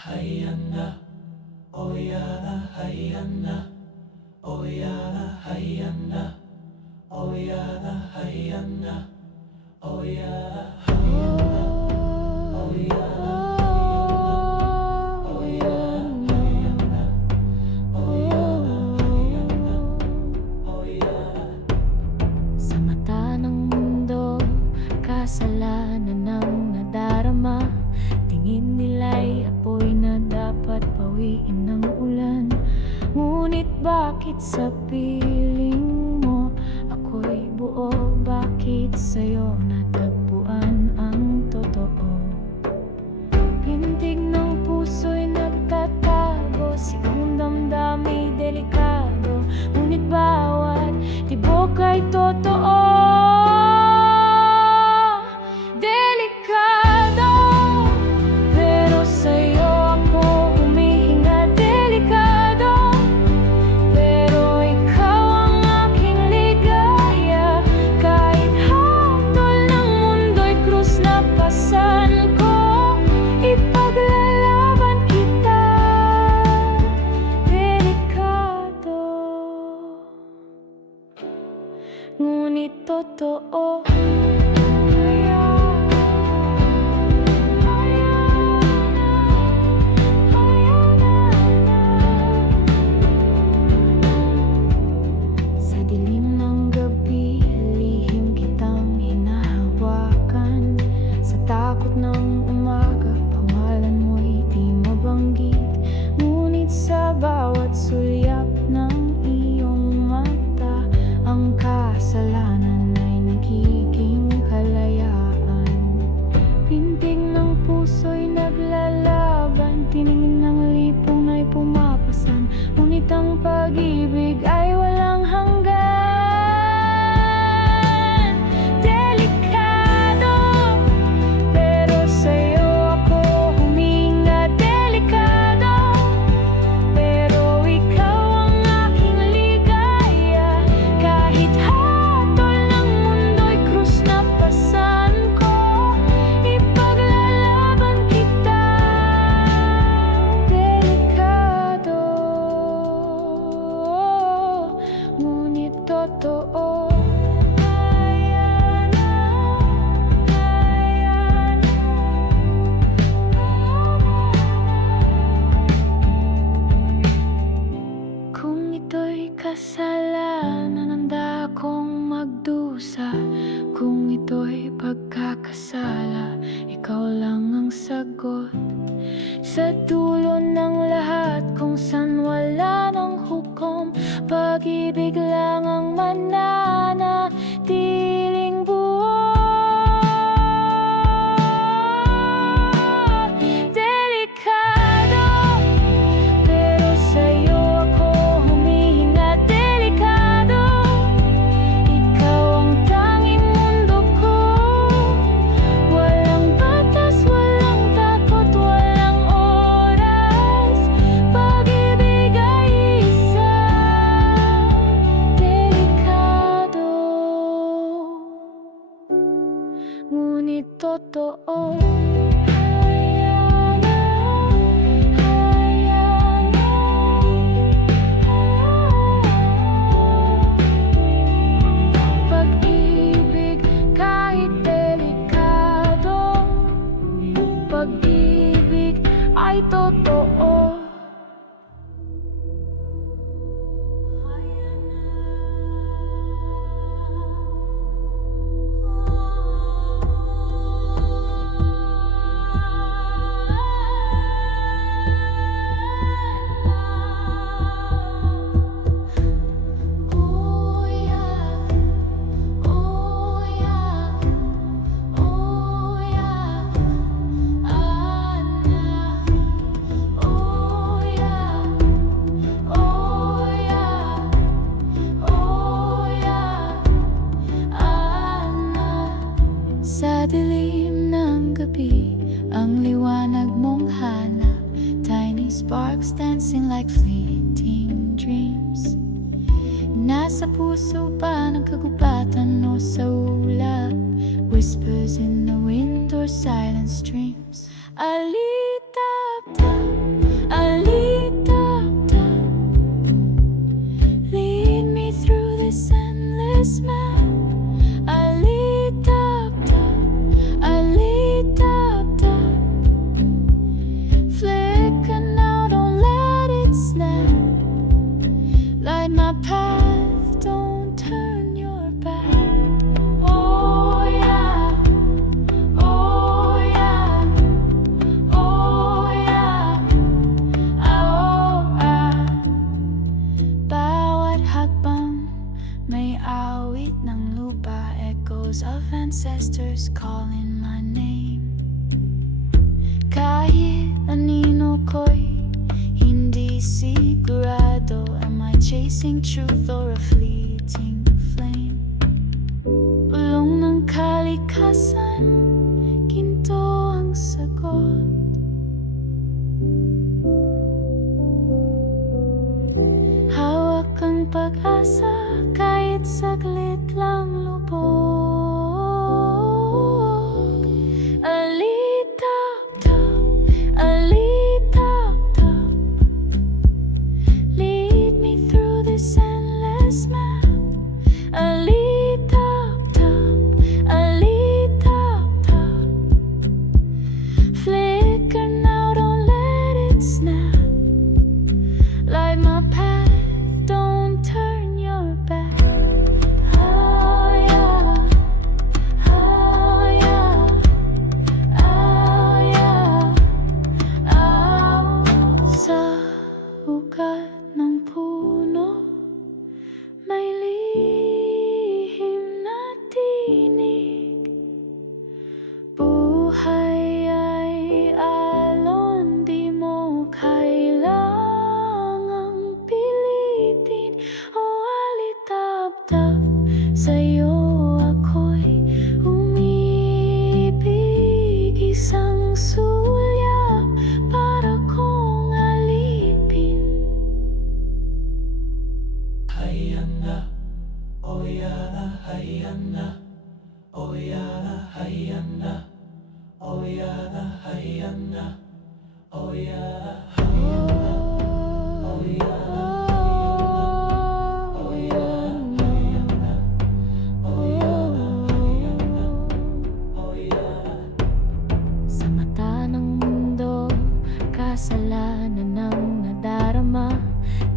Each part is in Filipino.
Hayana, Oyana, Hayana, Oyana, Hayana, Oyana, Hayana, Oyana, Hayana, Oyana, Oyana, Hayana, Oyana, Hayana, Oyana. Sa mata ng mundo, kasalanan ang nadarama. Tingin nila'y apoy na dapat pawiin ng ulan. Ngunit bakit sa piling mo ako'y buo? Bakit sa'yo natagpuan ang totoo? Pintig ng puso'y nagtatago, sigang damdamay delikado. Ngunit bawat tibok ay totoo. Ngunit totoo. Sa dilim ng gabi, lihim kitang hinahawakan. Sa takot ng umaga, pangalan mo'y di mabanggit. Ngunit sa bawat sulyap ng iyong mata, ang kasalanan ay nagiging kalayaan. Pintig ng puso'y naglalaban, tiningin ng lipong ay pumapasan. Ngunit ang pag-ibig ay walang hanggan. Delikado, pero sa'yo ako huminga. Delikado, pero ikaw ang aking ligaya. Kahit hatol ng mundo'y krus na pasan ko, ipaglalaban kita. Delikado, ngunit totoo. Kung ito'y kasalanan, handa akong magdusa. Kung ito'y pagkakasala, ikaw lang ang sagot. Sa dulo ng lahat, kung saan wala ng hukom, pag-ibig lang ang mananatiling buo. Delikado, pero sa'yo ako humihinga. Delikado, ikaw ang tanging mundo ko. Walang batas, walang takot, walang oras. Pag-ibig ay isa. Delikado, ngunit totoo. Pag-ibig kahit delikado, pag-ibig ay totoo. Sa dilim ng gabi, ang liwanag mong hanap. Tiny sparks dancing like fleeting dreams. Nasa puso ba ng kagubatan o sa ulap? Whispers in the wind or silent streams. Alitap-tap Light my path, don't turn your back. Oh yeah, oh yeah, oh yeah, oh ah. Bawat hakbang may awit ng lupa, echoes of ancestors calling my name. Kahit anino ko'y hindi sigurado, am I chasing truth or a fleeting flame? Bulong ng kalikasan, ginto ang sagot. Hawak ang pag-asa, kahit saglit lang lubog. Alitap-tap, alitap-tap, lead me through this endless map. Alitap-tap, alitap-tap, flicker now, don't let it snap. Light my path, don't turn your back. Oh yeah, oh yeah, oh yeah, oh. Sa ugat ng puno may lihim na tinig. Buhay ay alon, di mo kailangang pilitin. O alitap-tap, sa'yo ako'y umibig. Isang sulyap para kong alipin. Hayana, oyana, hayana, oyana, hayana, oyana, hayana, oyana, Sa mata ng mundo, kasalanan ang nadarama.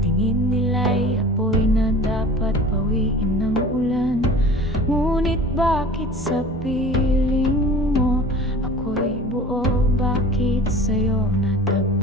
Tingin nila'y apoy na dapat pawiin ng ulan. Ngunit bakit sa piling mo ako'y buo? Bakit sa'yo natagpo?